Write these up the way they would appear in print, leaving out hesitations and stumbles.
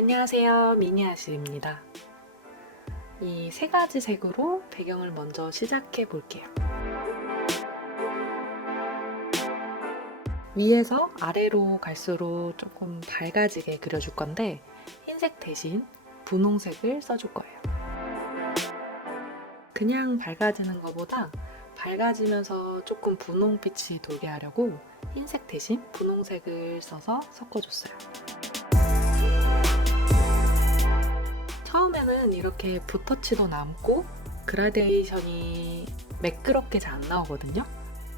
안녕하세요, 미니아실입니다. 이 세 가지 색으로 배경을 먼저 시작해 볼게요. 위에서 아래로 갈수록 조금 밝아지게 그려줄 건데 흰색 대신 분홍색을 써줄 거예요. 그냥 밝아지는 것보다 밝아지면서 조금 분홍빛이 돌게 하려고 흰색 대신 분홍색을 써서 섞어줬어요. 처음에는 이렇게 붓터치도 남고 그라데이션이 매끄럽게 잘 안 나오거든요.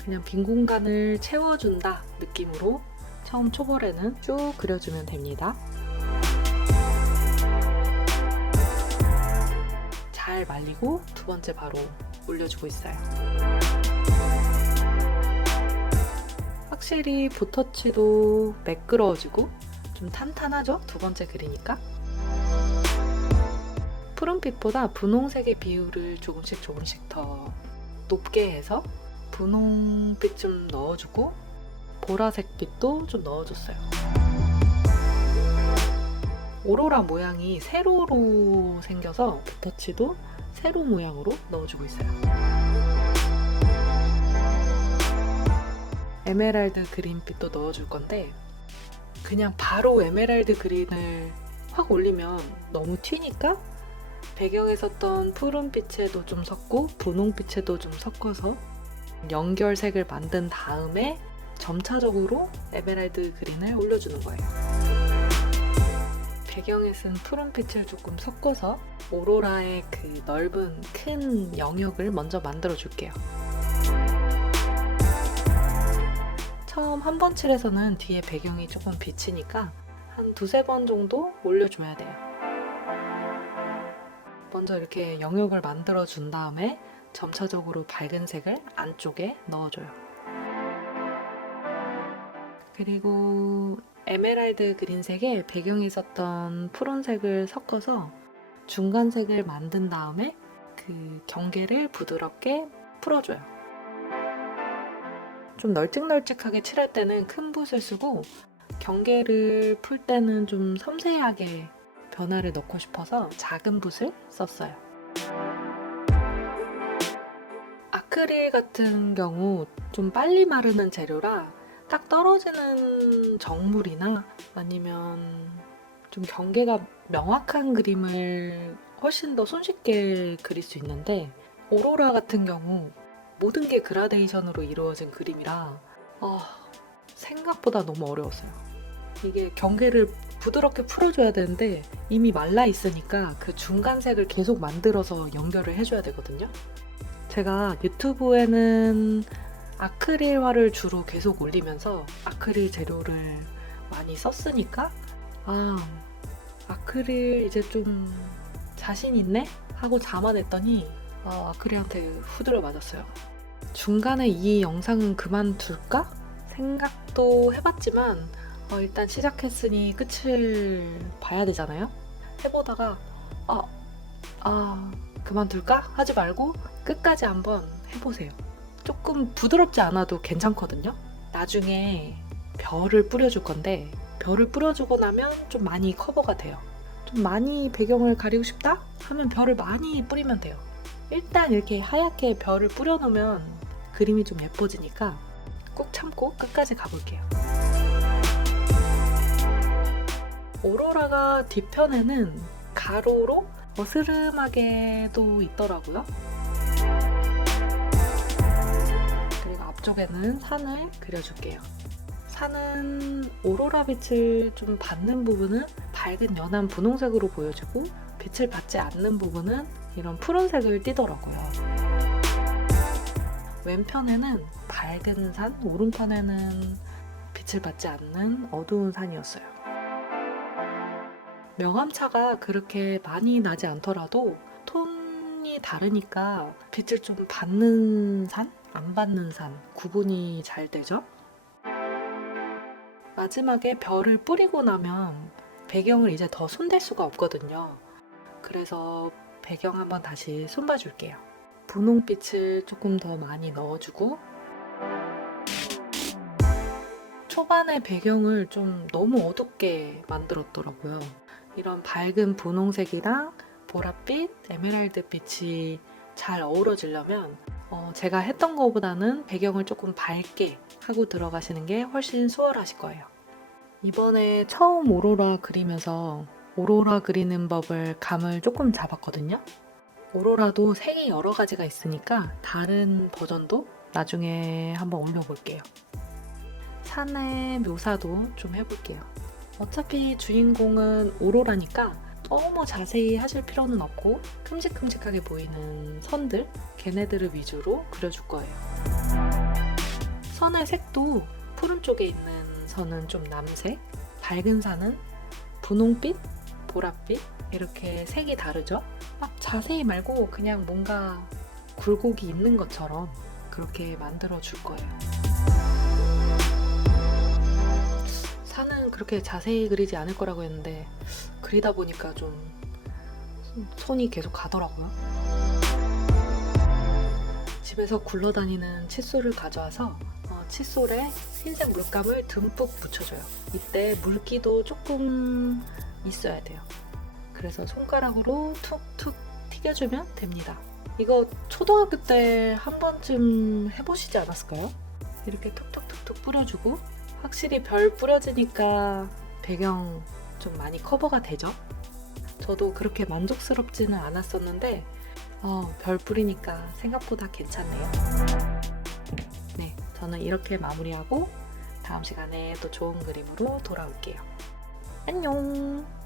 그냥 빈 공간을 채워준다 느낌으로 처음 초벌에는 쭉 그려주면 됩니다. 잘 말리고 두 번째 바로 올려주고 있어요. 확실히 붓터치도 매끄러워지고 좀 탄탄하죠? 두 번째 그리니까. 푸른빛보다 분홍색의 비율을 조금씩 더 높게 해서 분홍빛 좀 넣어주고 보라색빛도 좀 넣어줬어요. 오로라 모양이 세로로 생겨서 붓터치도 세로 모양으로 넣어주고 있어요. 에메랄드 그린빛도 넣어줄 건데 그냥 바로 에메랄드 그린을 확 올리면 너무 튀니까 배경에 썼던 푸른빛에도 좀 섞고 분홍빛에도 좀 섞어서 연결색을 만든 다음에 점차적으로 에메랄드 그린을 올려주는 거예요. 배경에 쓴 푸른빛을 조금 섞어서 오로라의 그 넓은 큰 영역을 먼저 만들어 줄게요. 처음 한 번 칠해서는 뒤에 배경이 조금 비치니까 한 두세 번 정도 올려줘야 돼요. 먼저 이렇게 영역을 만들어 준 다음에 점차적으로 밝은 색을 안쪽에 넣어줘요. 그리고 에메랄드 그린색에 배경에 있었던 푸른색을 섞어서 중간색을 만든 다음에 그 경계를 부드럽게 풀어줘요. 좀 널찍널찍하게 칠할 때는 큰 붓을 쓰고 경계를 풀 때는 좀 섬세하게 변화를 넣고 싶어서 작은 붓을 썼어요. 아크릴 같은 경우 좀 빨리 마르는 재료라 딱 떨어지는 정물이나 아니면 좀 경계가 명확한 그림을 훨씬 더 손쉽게 그릴 수 있는데 오로라 같은 경우 모든 게 그라데이션으로 이루어진 그림이라 생각보다 너무 어려웠어요. 이게 경계를 부드럽게 풀어줘야 되는데 이미 말라 있으니까 그 중간색을 계속 만들어서 연결을 해줘야 되거든요. 제가 유튜브에는 아크릴화를 주로 계속 올리면서 아크릴 재료를 많이 썼으니까 아크릴 이제 좀 자신 있네? 하고 자만했더니 아크릴한테 후드려 맞았어요. 중간에 이 영상은 그만둘까? 생각도 해봤지만 일단 시작했으니 끝을 봐야 되잖아요. 해보다가 그만둘까? 하지 말고 끝까지 한번 해보세요. 조금 부드럽지 않아도 괜찮거든요. 나중에 별을 뿌려줄 건데 별을 뿌려주고 나면 좀 많이 커버가 돼요. 좀 많이 배경을 가리고 싶다? 하면 별을 많이 뿌리면 돼요. 일단 이렇게 하얗게 별을 뿌려놓으면 그림이 좀 예뻐지니까 꼭 참고 끝까지 가볼게요. 오로라가 뒤편에는 가로로 어스름하게도 있더라고요. 그리고 앞쪽에는 산을 그려줄게요. 산은 오로라 빛을 좀 받는 부분은 밝은 연한 분홍색으로 보여지고 빛을 받지 않는 부분은 이런 푸른색을 띠더라고요. 왼편에는 밝은 산, 오른편에는 빛을 받지 않는 어두운 산이었어요. 명암차가 그렇게 많이 나지 않더라도 톤이 다르니까 빛을 좀 받는 산, 안 받는 산 구분이 잘 되죠? 마지막에 별을 뿌리고 나면 배경을 이제 더 손댈 수가 없거든요. 그래서 배경 한번 다시 손봐 줄게요. 분홍빛을 조금 더 많이 넣어주고 초반에 배경을 좀 너무 어둡게 만들었더라고요. 이런 밝은 분홍색이랑 보랏빛, 에메랄드빛이 잘 어우러지려면 제가 했던 것보다는 배경을 조금 밝게 하고 들어가시는 게 훨씬 수월하실 거예요. 이번에 처음 오로라 그리면서 오로라 그리는 법을 감을 조금 잡았거든요. 오로라도 색이 여러 가지가 있으니까 다른 버전도 나중에 한번 올려볼게요. 산의 묘사도 좀 해볼게요. 어차피 주인공은 오로라니까 너무 자세히 하실 필요는 없고 큼직큼직하게 보이는 선들, 걔네들을 위주로 그려줄 거예요. 선의 색도 푸른 쪽에 있는 선은 좀 남색, 밝은 산은 분홍빛, 보랏빛 이렇게 색이 다르죠? 막 자세히 말고 그냥 뭔가 굴곡이 있는 것처럼 그렇게 만들어 줄 거예요. 산은 그렇게 자세히 그리지 않을 거라고 했는데 그리다 보니까 좀 손이 계속 가더라고요. 집에서 굴러다니는 칫솔을 가져와서 칫솔에 흰색 물감을 듬뿍 묻혀줘요. 이때 물기도 조금 있어야 돼요. 그래서 손가락으로 툭툭 튀겨주면 됩니다. 이거 초등학교 때 한 번쯤 해보시지 않았을까요? 이렇게 툭툭툭툭 뿌려주고 확실히 별 뿌려지니까 배경 좀 많이 커버가 되죠? 저도 그렇게 만족스럽지는 않았었는데 별 뿌리니까 생각보다 괜찮네요. 네, 저는 이렇게 마무리하고 다음 시간에 또 좋은 그림으로 돌아올게요. 안녕!